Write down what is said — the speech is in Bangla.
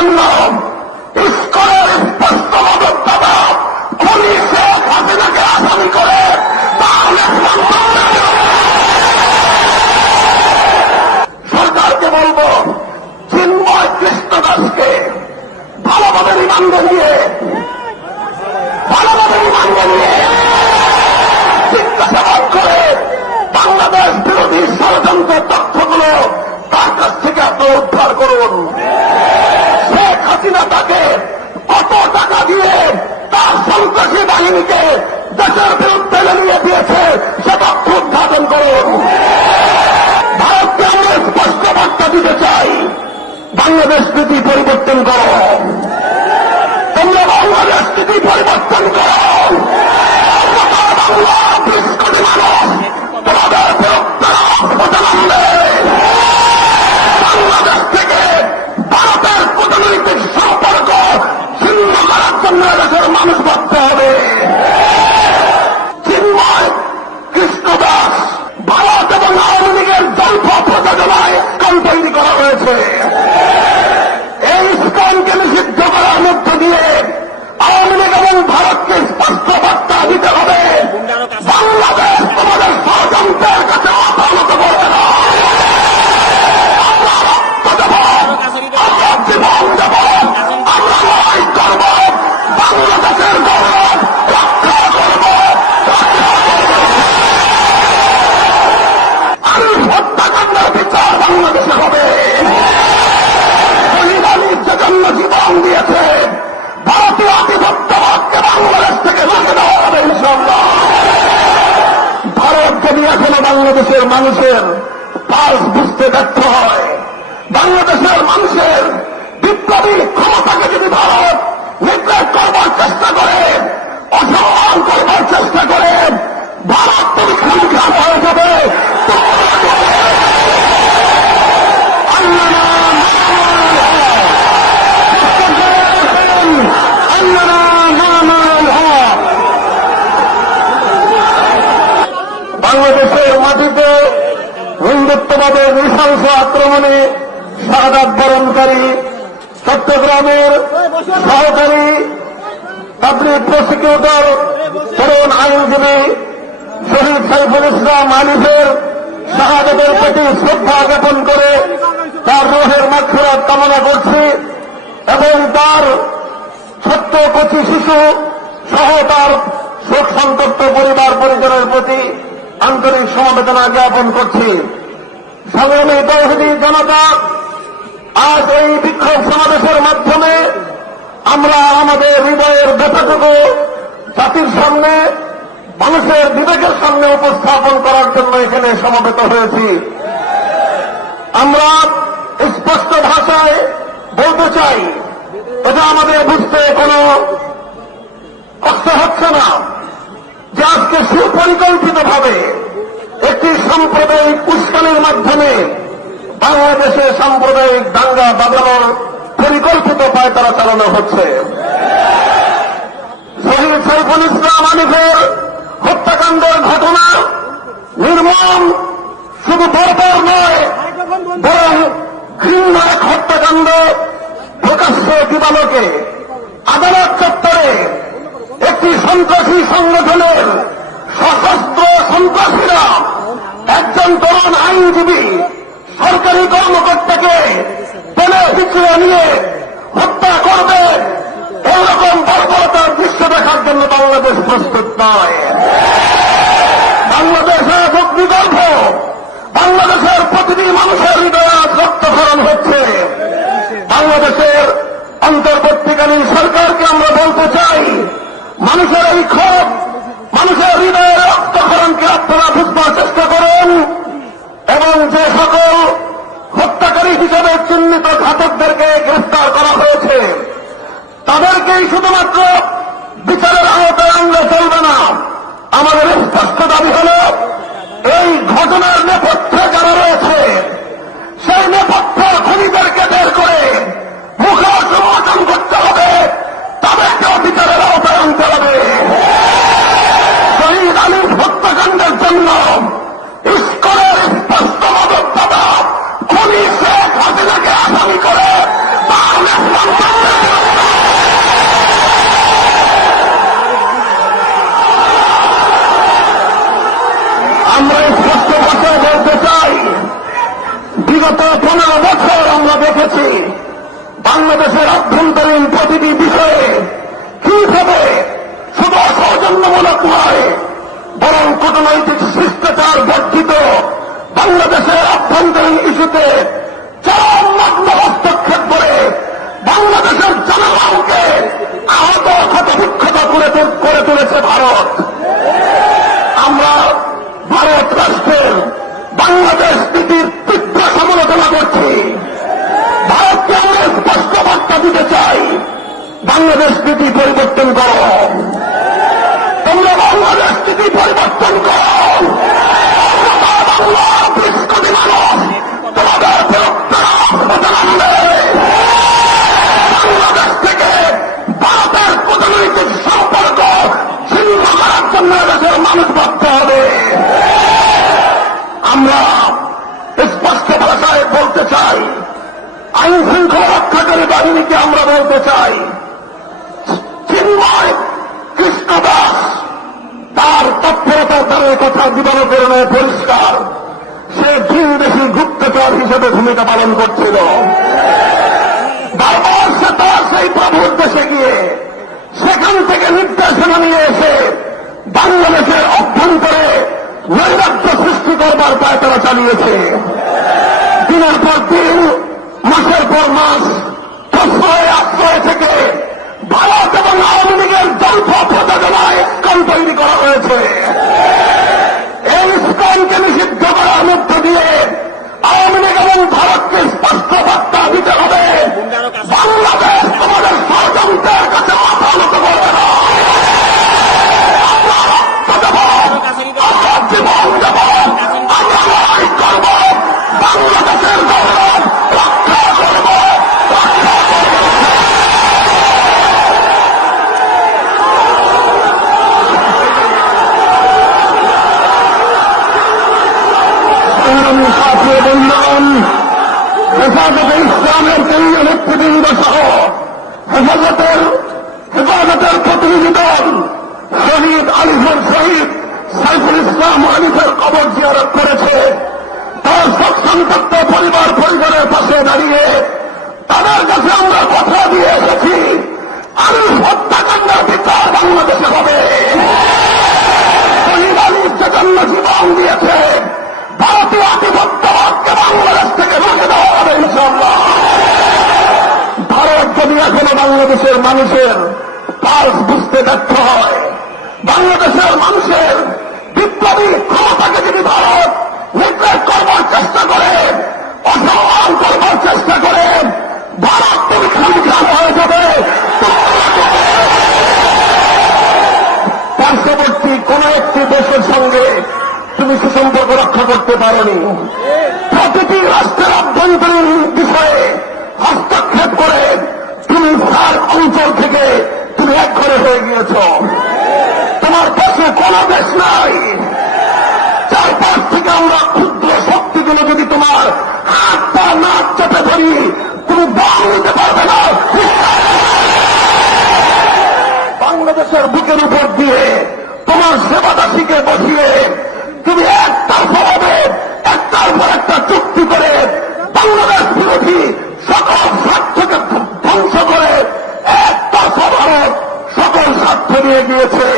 জন্য ইস্কনের মদত দাদা খুনি সরকারকে বলব, চিন্ময় কৃষ্ণ দাসকে ভালোভাবে রিমান্ডে নিয়ে, ভালোভাবে রিমান্ডে নিয়ে জিজ্ঞাসাবাদ করে বাংলাদেশ বিরোধী ষড়যন্ত্র তথ্যগুলো তার কাছ থেকে আপনি উদ্ধার করুন। শেখ হাসিনা তাকে কত টাকা দিয়ে তার সন্ত্রাসী বাহিনীকে দেশের বিরুদ্ধে নিয়ে দিয়েছে, সে তথ্য উদ্ঘাটন করুন। ভারতকে আমরা স্পষ্ট বার্তা দিতে চাই, বাংলাদেশ নীতি পরিবর্তন করো। তোমরা বাংলাদেশ নীতি পরিবর্তন করো বাংলা বিশ কোটি মানুষ তোমাদের বিরুদ্ধে রাজপথে নামবে বাংলাদেশ থেকে ভারতের কূটনৈতিক সম্পর্ক ছিন্ন করার জন্য দেশের মানুষ ভাবতে হবে চিন্ময় কৃষ্ণদাস ভারত এবং আওয়ামী লীগের যৌথ প্রযোজনায় স্কন তৈরি করা হয়েছে এই স্কনকে নিষিদ্ধ করার মধ্য দিয়ে আওয়ামী লীগ এবং ভারতকে স্পষ্ট বার্তা দিতে হবে বাংলাদেশ তোমাদের ষড়যন্ত্রের কাছে অবনত করবে না আমরা রক্ত দেব আমরা জীবন দেব আমরা লড়াই করব বাংলাদেশের গৌরব রক্ষা করব আমি হত্যাকাণ্ডের বিচার বাংলাদেশে হবে শহীদ আলীর যে জন্য জীবন দিয়েছে ভারতীয় আধিপত্যবাদকে বাংলাদেশ থেকে রুখে দেওয়া হবে ইনশাল্লাহ ভারত যদি এখনও বাংলাদেশের মানুষের পাশ বুঝতে ব্যর্থ হয়। বাংলাদেশের মানুষের বিপ্লবী ক্ষমতাকে যদি ভারত নির্দেশ করবার চেষ্টা করে অসম্মান করবার চেষ্টা করে ভারত পরীক্ষা খারাপ হয়ে যাবে বাংলাদেশের মাটিতে হিন্দুত্ববাদের নৃশংস আক্রমণে শাহাদ বরণকারী চট্টগ্রামের সহকারী পাবলিক প্রসিকিউটর তরুণ আইনজীবী শহীদ সাইফুল ইসলাম আলিফের শাহাদের প্রতি শ্রদ্ধা জ্ঞাপন করে তার রোহের মাক্ষরাত কামনা করছি এবং তার ছোট্ট কচি শিশু সহ তার শোক সন্তপ্ত পরিবার পরিজনের প্রতি আন্তরিক সমবেদনা জ্ঞাপন করছি। সংগ্রামী তৌহিদি জনতা, আজ এই বিক্ষোভ সমাবেশের মাধ্যমে আমরা আমাদের হৃদয়ের ব্যথাটুকু জাতির সামনে, মানুষের বিবেকের সামনে উপস্থাপন করার জন্য এখানে সমবেত হয়েছি। আমরা স্পষ্ট ভাষায় বলতে চাই, এটা আমাদের বুঝতে কোনো কষ্ট হচ্ছে না। যে আজকে সুপরিকল্পিতভাবে একটি সাম্প্রদায়িক উস্কানির মাধ্যমে বাংলাদেশে সাম্প্রদায়িক দাঙ্গা বাজানোর পরিকল্পিত পায়তারা চালানো হচ্ছে। শহীদ সাইফুল ইসলাম আলিফের হত্যাকাণ্ডের ঘটনা নির্মম, শুধু বর্বর নয়, বরং ঘৃণ্য এক হত্যাকাণ্ড প্রকাশ্য দিবালোকে আদালত চত্বরে একটি সন্ত্রাসী সংগঠনের সশস্ত্র সন্ত্রাসীরা একজন তরুণ আইনজীবী, সরকারি কর্মকর্তাকে পেলে পিছিয়ে নিয়ে হত্যা করবে। এরকম বর্বরতার দৃশ্য দেখার জন্য বাংলাদেশ প্রস্তুত নয় বাংলাদেশ আজ অগ্নিগর্ভ বাংলাদেশের প্রতিটি মানুষের হৃদয়ে আজ রক্তক্ষরণ হচ্ছে বাংলাদেশের অন্তর্বর্তীকালীন সরকারকে আমরা বলতে চাই মানুষের এই ক্ষোভ মানুষের হৃদয়ের রক্তক্ষরণকে আপনারা বুঝবার চেষ্টা করুন এবং যে সকল হত্যাকারী হিসেবে চিহ্নিত ঘাতকদেরকে গ্রেফতার করা হয়েছে তাদেরকেই শুধুমাত্র বিচারের আওতায় আনলে চলবে না। আমাদের স্পষ্ট দাবি হল এই ঘটনার নেপথ্যে যারা রয়েছে সেই নেপথ্য খুনিদেরকে বের করে মুখোশ উন্মোচন করতে হবে তাদেরকেও বিচারের আওতায় আনতে হবে শহীদ আলীর হত্যাকাণ্ডের জন্য ইস্কনের স্পষ্ট মদত দাদা খুনি শেখ হাসিনাকে আসামি করে বাংলাদেশ বাংলাদেশের আভ্যন্তরীণ প্রতিটি বিষয়ে কীভাবে শুধু সৌজন্যমূলক নয়, বরং কূটনৈতিক শিষ্টাচার বর্ধিত বাংলাদেশের আভ্যন্তরীণ ইস্যুতে চরমগ্ন হস্তক্ষেপ করে বাংলাদেশের জনগণকে আহত ক্ষত বিক্ষত করে তু- করে তুলেছে ভারত আমরা ভারত রাষ্ট্রের বাংলাদেশ নীতির তীব্র সমালোচনা করছি ভারতকে আমরা স্পষ্ট বার্তা দিতে চাই বাংলাদেশ নীতি পরিবর্তন করো তোমরা বাংলাদেশ নীতি পরিবর্তন করো বাংলার বিশ কোটি মানুষ তোমাদের বিরুদ্ধে অবদান বাংলাদেশ থেকে ভারতের কূটনৈতিক সম্পর্ক ছিন্ন করার জন্য দেশের মানুষ ভাবতে হবে আমরা স্পষ্ট ভাষায় বলতে চাই আইন শৃঙ্খলা রক্ষাকারী বাহিনীকে আমরা বলতে চাই। চিন্ময় কৃষ্ণ দাস, তার তৎপরতার দ্বারা কথা বিবরণে পরিষ্কার। সে দিন বেশি গুপ্তচর হিসেবে ভূমিকা পালন করছিল। বারবার সে তার সেই প্রভুর দেশে গিয়ে সেখান থেকে নির্দেশনা নিয়ে এসে বাংলাদেশের অভ্যন্তরে নৈরাজ্য সৃষ্টি করবার পায় তারা চালিয়েছে। দিনের পর পর মাস প্রশ্রয় আশ্রয় থেকে ভারত এবং আওয়ামী লীগের যৌথ প্রযোজনায় ইস্কন তৈরি করা হয়েছে। এই ইস্কনকে নিষিদ্ধ করার মধ্য দিয়ে আওয়ামী লীগ এবং ভারতকে স্পষ্ট বার্তা দিতে হবে বাংলাদেশ তোমাদের ষড়যন্ত্রের কাছে মাথা নত করবে না আমরা রক্ত দেব আমরা জীবন দেব আমরা লড়াই করব বাংলাদেশের গৌরব রক্ষা করব রক্ষা করব সংগ্রামী সাথী বন্ধুগণ হেফাজতে ইসলামের কেন্দ্রীয় নেতৃবৃন্দ সহ হেফাজতের হেফাজতের প্রতিনিধি দল শহীদ আলিফের শহীদ সাইফুল ইসলাম আলিফের কবর জিয়ারত করেছে। তার সব সন্তপ্ত পরিবার পরিবারের পাশে দাঁড়িয়ে তাদের কাছে আমরা কথা দিয়ে এসেছি, আলিফ হত্যাকাণ্ডের বিচার বাংলাদেশে হবে। বাংলাদেশের মানুষের পালস বুঝতে ব্যর্থ হয়। বাংলাদেশের মানুষের বিপ্লবী ক্ষমতাকে যদি ভারত স্বার্থ